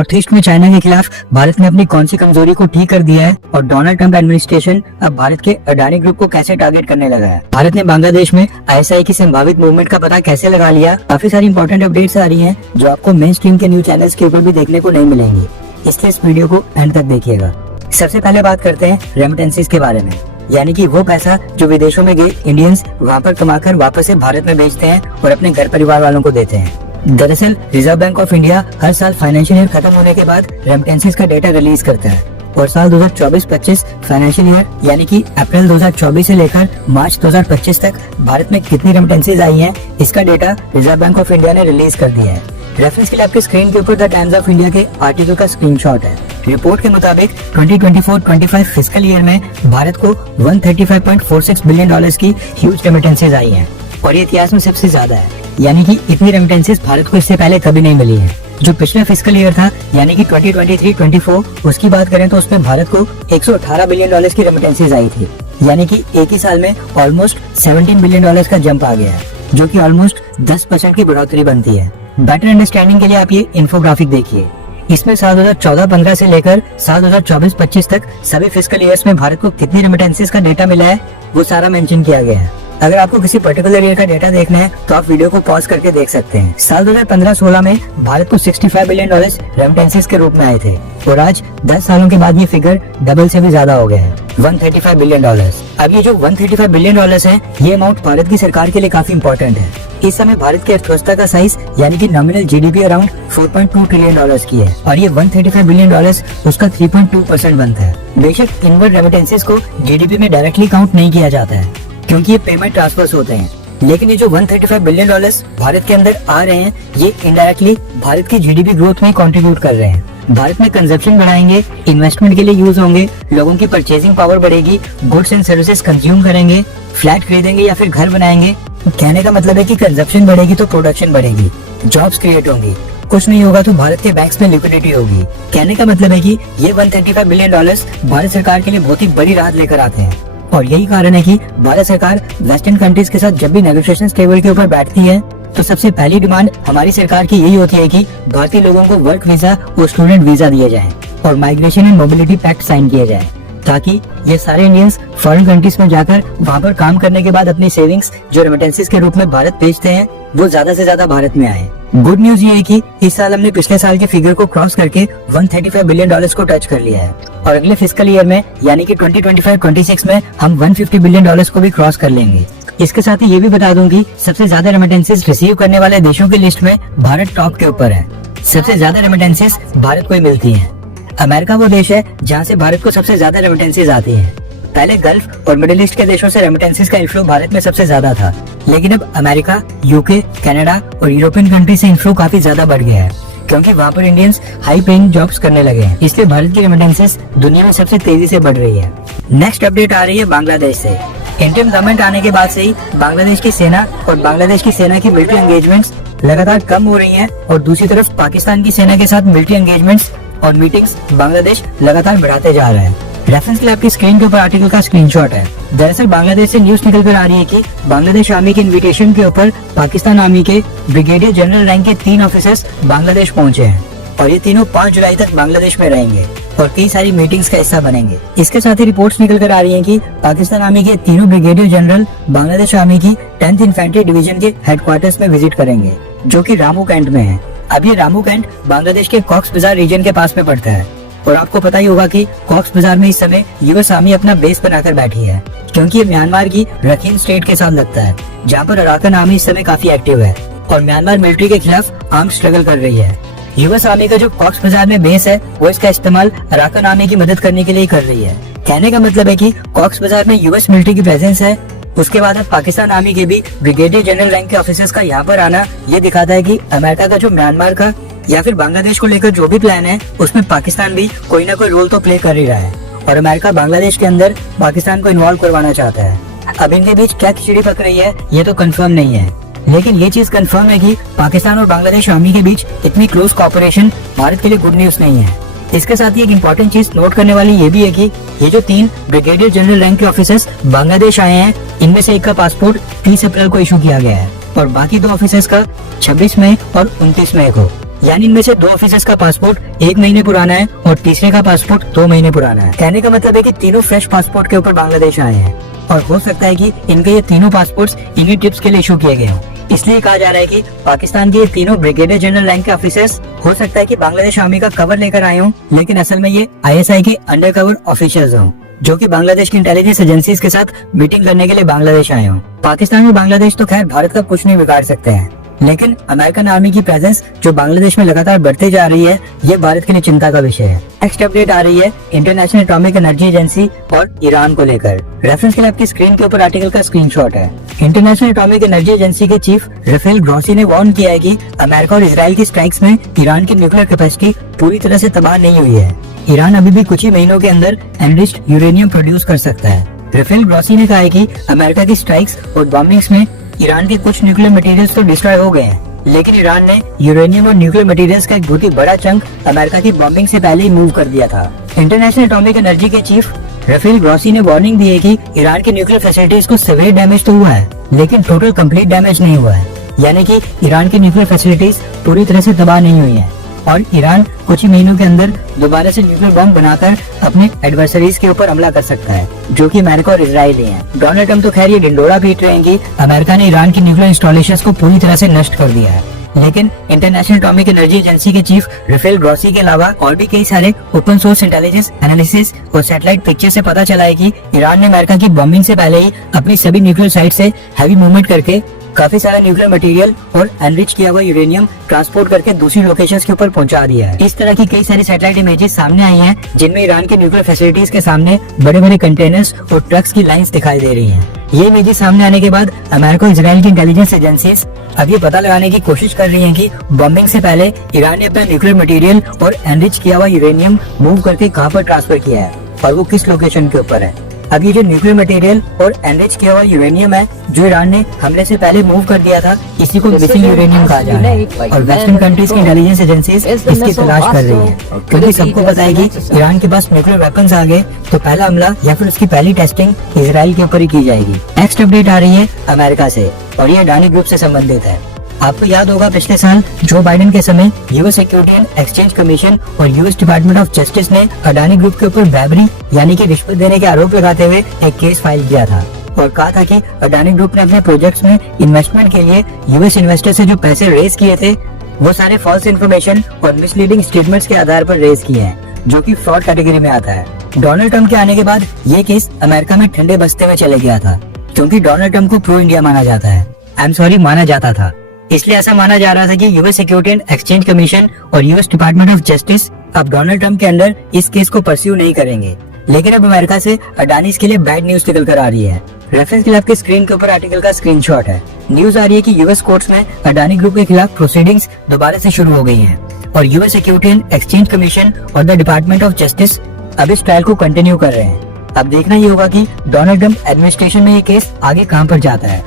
North east में China के खिलाफ भारत ने अपनी कौन सी कमजोरी को ठीक कर दिया है और डोनाल्ड ट्रंप एडमिनिस्ट्रेशन अब भारत के अडानी ग्रुप को कैसे टारगेट करने लगा है। भारत ने बांग्लादेश में ISI की संभावित मूवमेंट का पता कैसे लगा लिया। काफी सारी इंपॉर्टेंट अपडेट्स आ रही हैं जो आपको मेन स्ट्रीम के न्यूज चैनल्स के ऊपर भी देखने को नहीं मिलेंगी, इसलिए इस वीडियो को एंड तक देखिएगा। सबसे पहले बात करते हैं रेमिटेंसेस के बारे में, यानी कि वो पैसा जो विदेशों में गए इंडियंस वहाँ पर कमाकर वापस से भारत में बेचते हैं और अपने घर परिवार वालों को देते हैं। दरअसल रिजर्व बैंक ऑफ इंडिया हर साल फाइनेंशियल ईयर खत्म होने के बाद रेमिटेंसेस का डेटा रिलीज करता है और साल 2024-25 फाइनेंशियल ईयर यानी कि अप्रैल 2024 से लेकर मार्च 2025 तक भारत में कितनी रेमिटेंसेस आई हैं, इसका data reserve bank of India ने रिलीज कर दिया है। रेफरेंस के लिए आपके स्क्रीन के ऊपर द टाइम्स ऑफ इंडिया के आर्टिकल का स्क्रीनशॉट है। रिपोर्ट के मुताबिक 2024-25 फिस्कल ईयर में भारत को $135.46 बिलियन की ह्यूज रेमिटेंसेस आई हैं और ये इतिहास में सबसे ज्यादा है, यानी कि इतनी रेमिटेंसेस भारत को इससे पहले कभी नहीं मिली है। जो पिछला फिस्कल ईयर था यानी कि 2023-24 उसकी बात करें तो उसमें भारत को $118 बिलियन की रेमिटेंसेस आई थी, यानी कि एक ही साल में ऑलमोस्ट $17 बिलियन का जंप आ गया है, जो कि ऑलमोस्ट 10% की बढ़ोतरी बनती है। बेटर अंडरस्टैंडिंग के लिए आप ये इन्फोग्राफिक देखिए। इसमें साल 2014-15 से लेकर साल 2024-25 तक सभी फिस्कल ईयर्स में भारत को कितनी रेमिटेंसेस का डेटा मिला है वो सारा मेंशन किया गया है। अगर आपको किसी पर्टिकुलर ईयर का डेटा देखना है तो आप वीडियो को पॉज करके देख सकते हैं। साल 2015-16 में भारत को $65 बिलियन रेमिटेंसेस के रूप में आए थे और आज 10 सालों के बाद ये फिगर डबल से भी ज्यादा हो गया है, $135 बिलियन। अब ये जो $135 बिलियन है, ये अमाउंट भारत की सरकार के लिए काफी इंपॉर्टेंट है। इस समय भारत की अर्थव्यवस्था का साइज यानी कि नॉमिनल GDP अराउंड $4.2 ट्रिलियन की है और ये $135 बिलियन उसका 3.2% बनता है। बेशक इनवर्ड रेमिटेंसेस को GDP में डायरेक्टली काउंट नहीं किया जाता है क्योंकि ये पेमेंट ट्रांसफर्स होते हैं, लेकिन ये जो $135 बिलियन भारत के अंदर आ रहे हैं ये इनडायरेक्टली भारत की GDP ग्रोथ में कंट्रीब्यूट कर रहे हैं। भारत में कंजप्शन बढ़ाएंगे, इन्वेस्टमेंट के लिए यूज होंगे, लोगों की परचेजिंग पावर बढ़ेगी, गुड्स एंड सर्विसेज कंज्यूम करेंगे, फ्लैट खरीदेंगे या फिर घर बनाएंगे। कहने का मतलब है कि कंजप्शन बढ़ेगी तो प्रोडक्शन बढ़ेगी, जॉब्स क्रिएट होंगी, कुछ नहीं होगा तो भारत के बैंक्स में लिक्विडिटी होगी। कहने का मतलब है कि ये $135 बिलियन भारत सरकार के लिए बहुत ही बड़ी राहत लेकर आते हैं और यही कारण है कि भारत सरकार वेस्टर्न कंट्रीज के साथ जब भी नेगोशिएशन टेबल के ऊपर बैठती है तो सबसे पहली डिमांड हमारी सरकार की यही होती है कि भारतीय लोगों को वर्क वीजा और स्टूडेंट वीजा दिए जाएं और migration and mobility pact sign किए जाएं, ताकि ये सारे इंडियंस फॉरेन कंट्रीज में जाकर वहाँ पर काम करने के बाद अपनी सेविंग्स जो रेमिटेंसेस के रूप में भारत भेजते हैं वो ज्यादा से ज्यादा भारत में आए। गुड न्यूज ये है कि इस साल हमने पिछले साल के फिगर को क्रॉस करके $135 बिलियन को टच कर लिया है और अगले फिस्कल ईयर में यानी कि 2025-26 में हम $150 बिलियन को भी क्रॉस कर लेंगे। इसके साथ ही ये भी बता दूं कि सबसे ज्यादा रेमिटेंसेस रिसीव करने वाले देशों की लिस्ट में भारत टॉप के ऊपर है। सबसे ज्यादा रेमिटेंसेस भारत को ही मिलती है। अमेरिका वो देश है जहाँ से भारत को सबसे ज्यादा रेमिटेंसेस आती है। पहले गल्फ और मिडिल ईस्ट के देशों से रेमिटेंसेस का इनफ्लो भारत में सबसे ज्यादा था, लेकिन अब अमेरिका, UK, कनाडा और यूरोपियन कंट्री से इनफ्लो काफी ज्यादा बढ़ गया है क्योंकि वहाँ पर इंडियंस हाई पेइंग जॉब्स करने लगे हैं, इसलिए भारत की रेमिटेंसेस दुनिया में सबसे तेजी से बढ़ रही है। नेक्स्ट अपडेट आ रही है बांग्लादेश से। इंटरिम गवर्नमेंट आने के बाद से ही बांग्लादेश की सेना और बांग्लादेश की सेना की मिलिट्री एंगेजमेंट्स लगातार कम हो रही हैं और दूसरी तरफ पाकिस्तान की सेना के साथ मिलिट्री एंगेजमेंट्स और मीटिंग्स बांग्लादेश लगातार बढ़ाते जा रहे हैं। रेफरेंस के लिए आपकी स्क्रीन के ऊपर आर्टिकल का स्क्रीनशॉट है। दरअसल बांग्लादेश से न्यूज निकल कर आ रही है कि बांग्लादेश आर्मी के इनविटेशन के ऊपर पाकिस्तान आर्मी के ब्रिगेडियर जनरल रैंक के 3 ऑफिसर्स बांग्लादेश पहुंचे हैं और ये तीनों 5 जुलाई तक बांग्लादेश में रहेंगे और कई सारी मीटिंग्स का हिस्सा बनेंगे। इसके साथ ही रिपोर्ट्स निकल कर आ रही है कि पाकिस्तान आर्मी के तीनों ब्रिगेडियर जनरल बांग्लादेश आर्मी की 10th इन्फेंट्री डिवीजन के हेडक्वार्टर्स में विजिट करेंगे, जो कि रामू कैंट में है। अब ये रामू कैंट बांग्लादेश के कॉक्स बाजार रीजन के पास में पड़ता है और आपको पता ही होगा कि कॉक्स बाजार में इस समय US आर्मी अपना बेस बनाकर बैठी है क्योंकि ये म्यांमार की रखीन स्टेट के साथ लगता है, जहाँ पर अराकन आर्मी इस समय काफी एक्टिव है और म्यांमार मिलिट्री के खिलाफ आर्म स्ट्रगल कर रही है। US आर्मी का जो कॉक्स बाजार में बेस है वो इसका इस्तेमाल अराकन आर्मी की मदद करने के लिए कर रही है। कहने का मतलब है कि कॉक्स बाजार में US मिलिट्री की प्रेजेंस है। उसके बाद अब पाकिस्तान आर्मी के भी ब्रिगेडियर जनरल रैंक के ऑफिसर्स का यहाँ पर आना ये दिखाता है कि अमेरिका का जो म्यांमार का या फिर बांग्लादेश को लेकर जो भी प्लान है उसमें पाकिस्तान भी कोई ना कोई रोल तो प्ले कर ही रहा है और अमेरिका बांग्लादेश के अंदर पाकिस्तान को इन्वॉल्व करवाना चाहता है। अब इनके बीच क्या खिचड़ी पक रही है ये तो कंफर्म नहीं है, लेकिन ये चीज कंफर्म है कि पाकिस्तान और बांग्लादेश आर्मी के बीच इतनी क्लोज कॉपरेशन भारत के लिए गुड न्यूज नहीं है। इसके साथ ही एक इम्पोर्टेंट चीज नोट करने वाली ये भी है कि ये जो 3 ब्रिगेडियर जनरल रैंक के ऑफिसर्स बांग्लादेश आए हैं, इनमें से एक का पासपोर्ट 30 अप्रैल को इशू किया गया है और बाकी 2 ऑफिसर्स का 26 मई और 29 मई को। यानी इनमें से 2 ऑफिसर्स का पासपोर्ट 1 महीने पुराना है और तीसरे का पासपोर्ट 2 महीने पुराना है। कहने का मतलब है कि तीनों फ्रेश पासपोर्ट के ऊपर बांग्लादेश आए हैं और हो सकता है कि इनके ये तीनों पासपोर्ट्स इन्हीं ट्रिप्स के लिए इशू किए गए हों। इसलिए कहा जा रहा है कि पाकिस्तान के ये तीनों ब्रिगेडियर जनरल रैंक के ऑफिसर्स हो सकता है कि बांग्लादेश आर्मी का कवर लेकर आए हों, लेकिन असल में ये ISI के अंडरकवर ऑफिसर्स हों, जो कि बांग्लादेश की इंटेलिजेंस एजेंसीज के साथ मीटिंग करने के लिए बांग्लादेश आए हों। पाकिस्तान और बांग्लादेश तो खैर भारत का कुछ नहीं बिगाड़ सकते हैं, लेकिन अमेरिकन आर्मी की प्रेजेंस जो बांग्लादेश में लगातार बढ़ती जा रही है, ये भारत के लिए चिंता का विषय है। नेक्स्ट अपडेट आ रही है इंटरनेशनल एटॉमिक एनर्जी एजेंसी और ईरान को लेकर। रेफरेंस के लिए आपकी स्क्रीन के ऊपर आर्टिकल का स्क्रीनशॉट है। इंटरनेशनल एटॉमिक एनर्जी एजेंसी के चीफ राफेल ग्रॉसी ने वार्न किया है कि अमेरिका और इसराइल की स्ट्राइक्स में ईरान की न्यूक्लियर कैपेसिटी पूरी तरह से तबाह नहीं हुई है। ईरान अभी भी कुछ ही महीनों के अंदर एनरिच्ड यूरेनियम प्रोड्यूस कर सकता है। राफेल ग्रॉसी ने कहा है कि अमेरिका की स्ट्राइक्स और बॉम्बिंग्स में ईरान के कुछ न्यूक्लियर मटेरियल्स तो डिस्ट्रॉय हो गए हैं, लेकिन ईरान ने यूरेनियम और न्यूक्लियर मटेरियल्स का एक बहुत ही बड़ा चंक अमेरिका की बॉम्बिंग से पहले ही मूव कर दिया था। इंटरनेशनल एटॉमिक एनर्जी के चीफ राफेल ग्रॉसी ने वार्निंग दी है कि ईरान की न्यूक्लियर फैसिलिटीज को सेवियर डैमेज तो हुआ है, लेकिन टोटल कंप्लीट डैमेज नहीं हुआ है। यानी कि ईरान की न्यूक्लियर फैसिलिटीज पूरी तरह से तबाह नहीं हुई है और ईरान कुछ ही महीनों के अंदर दोबारा से न्यूक्लियर बॉम्ब बनाकर अपने एडवर्सरीज के ऊपर हमला कर सकता है, जो कि अमेरिका और इसराइल ही हैं। डोनाल्ड ट्रम्प तो खैर ये ढिंडोरा पीट रहे हैं कि अमेरिका ने ईरान की न्यूक्लियर इंस्टॉलेशंस को पूरी तरह से नष्ट कर दिया है, लेकिन इंटरनेशनल एटॉमिक एनर्जी एजेंसी के चीफ राफेल ग्रॉसी के अलावा और भी कई सारे ओपन सोर्स इंटेलिजेंस एनालिसिस और सैटेलाइट पिक्चर से पता चला है कि ईरान ने अमेरिका की बॉम्बिंग से पहले ही अपनी सभी न्यूक्लियर साइट से हैवी मूवमेंट करके काफी सारा न्यूक्लियर मटेरियल और एनरिच किया हुआ यूरेनियम ट्रांसपोर्ट करके दूसरी लोकेशंस के ऊपर पहुंचा दिया है। इस तरह की कई सारी सैटेलाइट इमेजेस सामने आई हैं, जिनमें ईरान के न्यूक्लियर फैसिलिटीज के सामने बड़े बड़े कंटेनर्स और ट्रक्स की लाइंस दिखाई दे रही हैं। ये इमेजेस सामने आने के बाद अमेरिका और इसराइल की इंटेलिजेंस एजेंसीज अब ये पता लगाने की कोशिश कर रही हैं कि बॉम्बिंग से पहले ईरान ने अपना न्यूक्लियर मटेरियल और एनरिच किया हुआ यूरेनियम मूव करके कहां पर ट्रांसफर किया है और वो किस लोकेशन के ऊपर है। अब ये जो न्यूक्लियर मटेरियल और एनरिच किया हुआ यूरेनियम है जो ईरान ने हमले से पहले मूव कर दिया था, इसी को मिसिंग यूरेनियम कहा जा रहा है और वेस्टर्न कंट्रीज की इंटेलिजेंस एजेंसीज इसकी तलाश कर रही हैं, क्योंकि सबको पता है कि ईरान के पास न्यूक्लियर वेपन्स आ गए तो पहला हमला या फिर उसकी पहली टेस्टिंग इसराइल के ऊपर ही की जाएगी। नेक्स्ट अपडेट आ रही है अमेरिका से और ये अडानी ग्रुप से संबंधित है। आपको याद होगा पिछले साल जो बाइडेन के समय US security and exchange commission और यूएस डिपार्टमेंट ऑफ जस्टिस ने अडानी ग्रुप के ऊपर बैबरी यानी कि रिश्वत देने के आरोप लगाते हुए एक केस फाइल किया था और कहा था कि अडानी ग्रुप ने अपने प्रोजेक्ट्स में इन्वेस्टमेंट के लिए यूएस इन्वेस्टर से जो पैसे रेज किए थे वो सारे फॉल्स इन्फॉर्मेशन और मिसलीडिंग स्टेटमेंट्स के आधार पर रेज किए हैं, जो कि फ्रॉड कैटेगरी में आता है। डोनाल्ड ट्रम्प के आने के बाद ये केस अमेरिका में ठंडे बस्ते में चले गया था, क्योंकि डोनाल्ड ट्रम्प को प्रो इंडिया माना जाता था। इसलिए ऐसा माना जा रहा था कि US security and exchange commission और यूएस डिपार्टमेंट ऑफ जस्टिस अब डोनाल्ड ट्रम्प के अंडर इस केस को परस्यू नहीं करेंगे, लेकिन अब अमेरिका से अडानी इसके लिए बैड न्यूज निकल कर आ रही है। रेफरेंस के लिए आपके स्क्रीन के ऊपर आर्टिकल का स्क्रीनशॉट है। न्यूज आ रही है कि यूएस कोर्ट्स में अडानी ग्रुप के खिलाफ प्रोसीडिंग्स दोबारा से शुरू हो गई हैं और US security and exchange commission और द डिपार्टमेंट ऑफ जस्टिस अब इस ट्रायल को कंटिन्यू कर रहे हैं। अब देखना ये होगा कि डोनाल्ड ट्रम्प एडमिनिस्ट्रेशन में ये केस आगे कहां पर जाता है।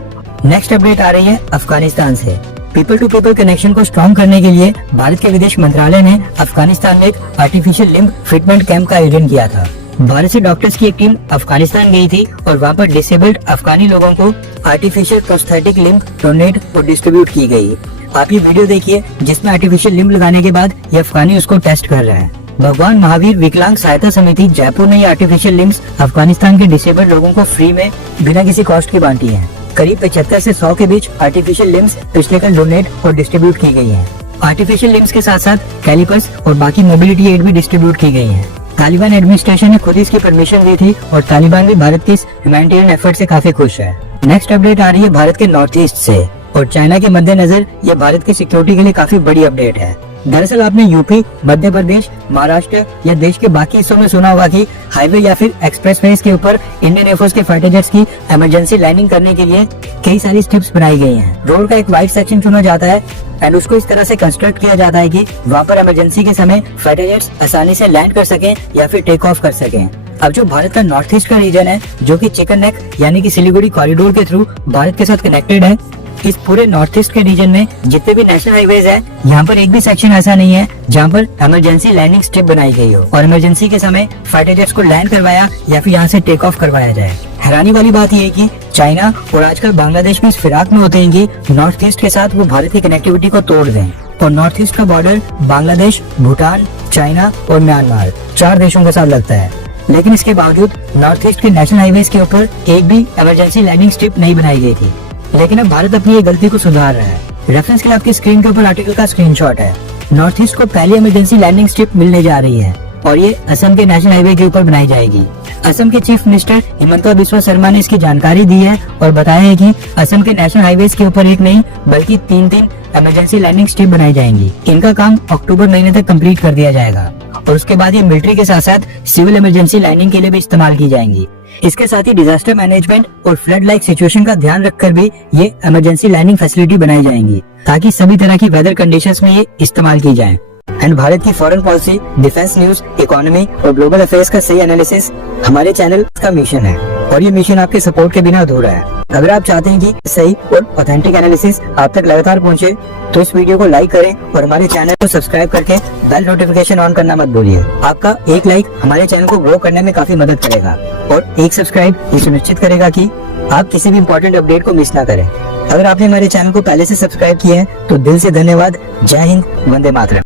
नेक्स्ट अपडेट आ रही है अफगानिस्तान से। पीपल टू पीपल कनेक्शन को स्ट्रॉन्ग करने के लिए भारत के विदेश मंत्रालय ने अफगानिस्तान में एक आर्टिफिशियल लिम्ब ट्रीटमेंट कैंप का आयोजन किया था। भारत से डॉक्टर्स की एक टीम अफगानिस्तान गई थी और वहां पर डिसेबल्ड अफगानी लोगों को आर्टिफिशियल प्रोस्थेटिक लिम्ब डोनेट और डिस्ट्रीब्यूट की गई। आप ये वीडियो देखिए जिसमें आर्टिफिशियल लिम्ब लगाने के बाद ये अफगानी उसको टेस्ट कर रहे हैं। भगवान महावीर विकलांग सहायता समिति जयपुर ने ये आर्टिफिशियल लिम्ब्स अफगानिस्तान के डिसेबल्ड लोगों को फ्री में बिना किसी कॉस्ट की बांटी है। करीब 75 से 100 के बीच आर्टिफिशियल लिम्ब्स पिछले कल डोनेट और डिस्ट्रीब्यूट की गई हैं। आर्टिफिशियल लिम्ब्स के साथ साथ कैलिपर्स और बाकी मोबिलिटी एड भी डिस्ट्रीब्यूट की गई हैं। तालिबान एडमिनिस्ट्रेशन ने खुद इसकी परमिशन दी थी और तालिबान भी भारत की इस ह्यूमैनिटेरियन एफर्ट से काफी खुश है। नेक्स्ट अपडेट आ रही है भारत के नॉर्थ ईस्ट से और चाइना के मद्देनजर ये भारत की सिक्योरिटी के लिए काफी बड़ी अपडेट है। दरअसल आपने यूपी, मध्य प्रदेश, महाराष्ट्र या देश के बाकी हिस्सों में सुना होगा कि हाईवे या फिर एक्सप्रेसवेज के ऊपर इंडियन एयरफोर्स के फाइटर जेट्स की इमरजेंसी लैंडिंग करने के लिए कई सारी स्ट्रिप्स बनाई गई हैं। रोड का एक वाइड सेक्शन चुना जाता है एंड उसको इस तरह से कंस्ट्रक्ट किया जाता है कि वहाँ पर इमरजेंसी के समय फाइटर जेट्स आसानी से लैंड कर सकें या फिर टेक ऑफ कर सकें। अब जो भारत का नॉर्थ ईस्ट का रीजन है, जो कि चिकन नेक यानी कि सिलीगुड़ी कॉरिडोर के थ्रू भारत के साथ कनेक्टेड है, इस पूरे नॉर्थ ईस्ट के रीजन में जितने भी नेशनल हाईवेज है, यहाँ पर एक भी सेक्शन ऐसा नहीं है जहाँ पर इमरजेंसी लैंडिंग स्ट्रिप बनाई गई हो और इमरजेंसी के समय फाइटर जेट्स को लैंड करवाया या फिर यहाँ से टेक ऑफ करवाया जाए। हैरानी वाली बात यह है कि चाइना और आजकल बांग्लादेश भी इस फिराक में होते हैं कि नॉर्थ ईस्ट के साथ वो भारत की कनेक्टिविटी को तोड़ दें। और नॉर्थ ईस्ट का बॉर्डर बांग्लादेश, भूटान, चाइना और म्यांमार 4 देशों के साथ लगता है। लेकिन इसके बावजूद नॉर्थ ईस्ट के नेशनल हाईवेज के ऊपर एक भी इमरजेंसी लैंडिंग स्ट्रिप नहीं बनाई गई थी। लेकिन अब भारत अपनी ये गलती को सुधार रहा है। रेफरेंस के लिए आपकी स्क्रीन के ऊपर आर्टिकल का स्क्रीनशॉट है। नॉर्थ ईस्ट को पहली इमरजेंसी लैंडिंग स्ट्रिप मिलने जा रही है और ये असम के नेशनल हाईवे के ऊपर बनाई जाएगी। असम के चीफ मिनिस्टर हिमंता बिस्वा शर्मा ने इसकी जानकारी दी है और बताया है कि असम के नेशनल हाईवेज के ऊपर एक नहीं बल्कि 3 इमरजेंसी लैंडिंग स्ट्रिप बनाई जाएंगी। इनका काम अक्टूबर महीने तक कंप्लीट कर दिया जाएगा और उसके बाद ये मिलिट्री के साथ साथ सिविल इमरजेंसी लैंडिंग के लिए भी इस्तेमाल की जाएंगी। इसके साथ ही डिजास्टर मैनेजमेंट और फ्लड लाइक सिचुएशन का ध्यान रखकर भी ये इमरजेंसी लैंडिंग फैसिलिटी बनाई जाएंगी ताकि सभी तरह की वेदर कंडीशंस में ये इस्तेमाल की जाए। एंड भारत की foreign policy, defence news, economy और ग्लोबल अफेयर्स का सही एनालिसिस हमारे चैनल का मिशन है और ये मिशन आपके सपोर्ट के बिना अधूरा है। अगर आप चाहते हैं कि सही और ऑथेंटिक एनालिसिस आप तक लगातार पहुंचे तो इस वीडियो को लाइक करें और हमारे चैनल को सब्सक्राइब करके बेल नोटिफिकेशन ऑन करना मत भूलिए। आपका एक लाइक हमारे चैनल को ग्रो करने में काफी मदद करेगा और एक सब्सक्राइब ये सुनिश्चित करेगा कि आप किसी भी इम्पोर्टेंट अपडेट को मिस ना करें। अगर आपने हमारे चैनल को पहले से सब्सक्राइब किया है तो दिल से धन्यवाद। जय हिंद, वंदे मातरम।